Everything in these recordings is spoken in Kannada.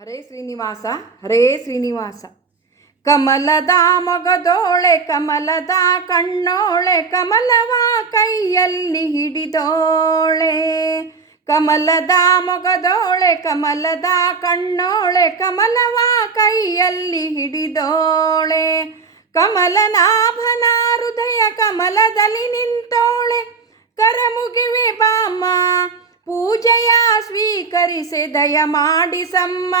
ಹರೇ ಶ್ರೀನಿವಾಸ ಹರೇ ಶ್ರೀನಿವಾಸ. ಕಮಲದ ಮೊಗದೋಳೆ ಕಮಲದ ಕಣ್ಣೋಳೆ ಕಮಲವ ಕೈಯಲ್ಲಿ ಹಿಡಿದೋಳೆ. ಕಮಲದ ಮೊಗದೋಳೆ ಕಮಲದ ಕಣ್ಣೋಳೆ ಕಮಲವ ಕೈಯಲ್ಲಿ ಹಿಡಿದೋಳೆ. ಕಮಲನಾಭನ ಹೃದಯ ಕಮಲದಲ್ಲಿ ನಿಂತೋಳೆ. ಕರಮುಗಿವೆ ಬಾಮ್ಮ ಪೂಜೆಯ ಸ್ವೀಕರಿಸೆ ದಯ ಮಾಡಿಸಮ್ಮ.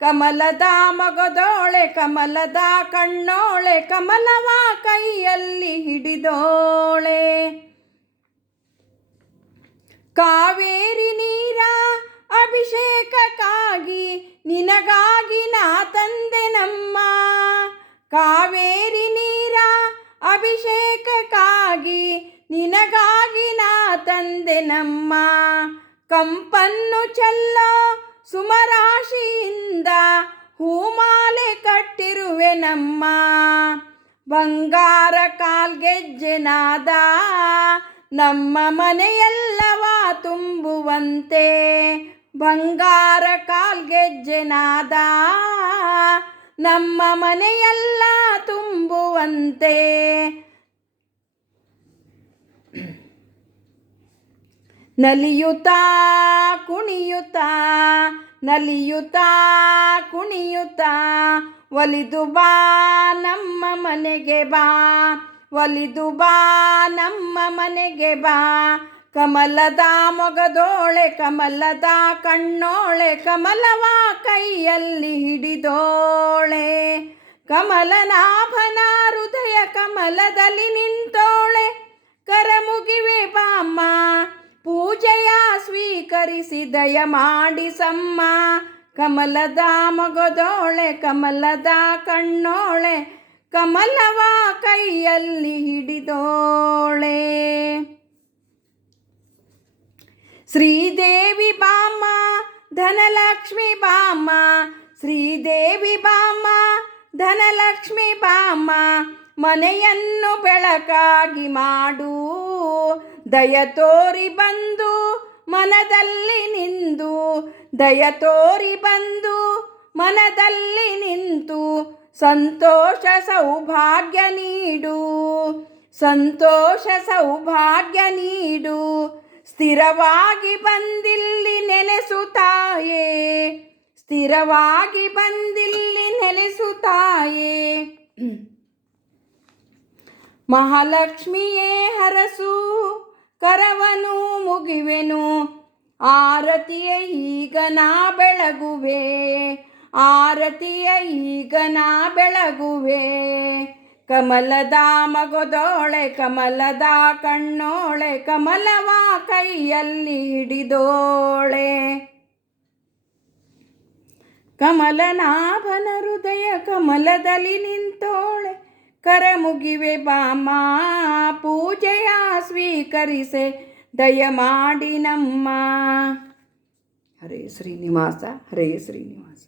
ಕಮಲದ ಮೊಗದೋಳೆ ಕಮಲದ ಕಣ್ಣೋಳೆ ಕಮಲವ ಕೈಯಲ್ಲಿ ಹಿಡಿದೋಳೆ. ಕಾವೇರಿ ನೀರ ಅಭಿಷೇಕಕ್ಕಾಗಿ ನಿನಗಾಗಿ ನಾ ತಂದೆ ನಮ್ಮ. ಕಾವೇರಿ ನೀರ ಅಭಿಷೇಕಕ್ಕಾಗಿ ನಿನಗಾಗಿ ನಾ ತಂದೆ ನಮ್ಮ. ಕಂಪನ್ನು ಚೆಲ್ಲೋ ಸುಮರಾಶಿಯಿಂದ ಹೂಮಾಲೆ ಕಟ್ಟಿರುವೆ ನಮ್ಮ. ಬಂಗಾರ ಕಾಲ್ಗೆಜ್ಜೆ ನಾದ ನಮ್ಮ ಮನೆಯೆಲ್ಲವ ತುಂಬುವಂತೆ. ಬಂಗಾರ ಕಾಲ್ಗೆಜ್ಜೆ ನಾದ ನಮ್ಮ ಮನೆಯೆಲ್ಲ ತುಂಬುವಂತೆ. ನಲಿಯುತ್ತಾ ಕುಣಿಯುತ್ತಾ ನಲಿಯುತ್ತಾ ಕುಣಿಯುತ್ತಾ ಒಲಿದು ಬಾ ನಮ್ಮ ಮನೆಗೆ ಬಾ. ಒಲಿದು ಬಾ ನಮ್ಮ ಮನೆಗೆ ಬಾ. ಕಮಲದ ಮೊಗದೋಳೆ ಕಮಲದ ಕಣ್ಣೋಳೆ ಕಮಲವ ಕೈಯಲ್ಲಿ ಹಿಡಿದೋಳೆ. ಕಮಲನಾಭನ ಹೃದಯ ಕಮಲದಲ್ಲಿ ನಿಂತೋಳೆ. ಕರಮುಗಿವೆ ಬಾಮ್ಮ ಪೂಜೆಯ ಸ್ವೀಕರಿಸಿ ದಯ ಮಾಡಿಸಮ್ಮ. ಕಮಲದ ಮೊಗದೋಳೆ ಕಮಲದ ಕಣ್ಣೋಳೆ ಕಮಲವ ಕೈಯಲ್ಲಿ ಹಿಡಿದೋಳೆ. ಶ್ರೀದೇವಿ ಬಾಮ್ಮ ಧನಲಕ್ಷ್ಮಿ ಬಾಮ್ಮ. ಶ್ರೀದೇವಿ ಬಾಮ್ಮ ಧನಲಕ್ಷ್ಮಿ ಬಾಮ್ಮ. ಮನೆಯನ್ನು ಬೆಳಕಾಗಿ ಮಾಡು ದಯ ತೋರಿ ಬಂದು ಮನದಲ್ಲಿ ನಿಂದು. ದಯ ತೋರಿ ಬಂದು ಮನದಲ್ಲಿ ನಿಂತು ಸಂತೋಷ ಸೌಭಾಗ್ಯ ನೀಡು. ಸಂತೋಷ ಸೌಭಾಗ್ಯ ನೀಡು. ಸ್ಥಿರವಾಗಿ ಬಂದಿಲ್ಲಿ ನೆಲೆಸುತ್ತಾಯೇ. ಸ್ಥಿರವಾಗಿ ಬಂದಿಲ್ಲಿ ನೆಲೆಸುತ್ತಾಯೇ. ಮಹಾಲಕ್ಷ್ಮಿಯೇ ಹರಸು ಕರವನು ಮುಗಿವೆನು. ಆರತಿಯ ಈಗ ನಾ ಬೆಳಗುವೆ. ಆರತಿಯ ಈಗ ನಾ ಬೆಳಗುವೆ. ಕಮಲದ ಮೊಗದೋಳೆ ಕಮಲದ ಕಣ್ಣೋಳೆ ಕಮಲವ ಕೈಯಲ್ಲಿ ಹಿಡಿದೋಳೆ. ಕಮಲನಾಭನ ಹೃದಯ ಕಮಲದಲ್ಲಿ ನಿಂತೋಳೆ. ಕರಮುಗಿವೆ ಬಾಮ್ಮ ಪೂಜೆಯ ಸ್ವೀಕರಿಸೆ ದಯ ಮಾಡಿ ನಮ್ಮ. ಹರೇ ಶ್ರೀನಿವಾಸ ಹರೇ ಶ್ರೀನಿವಾಸ.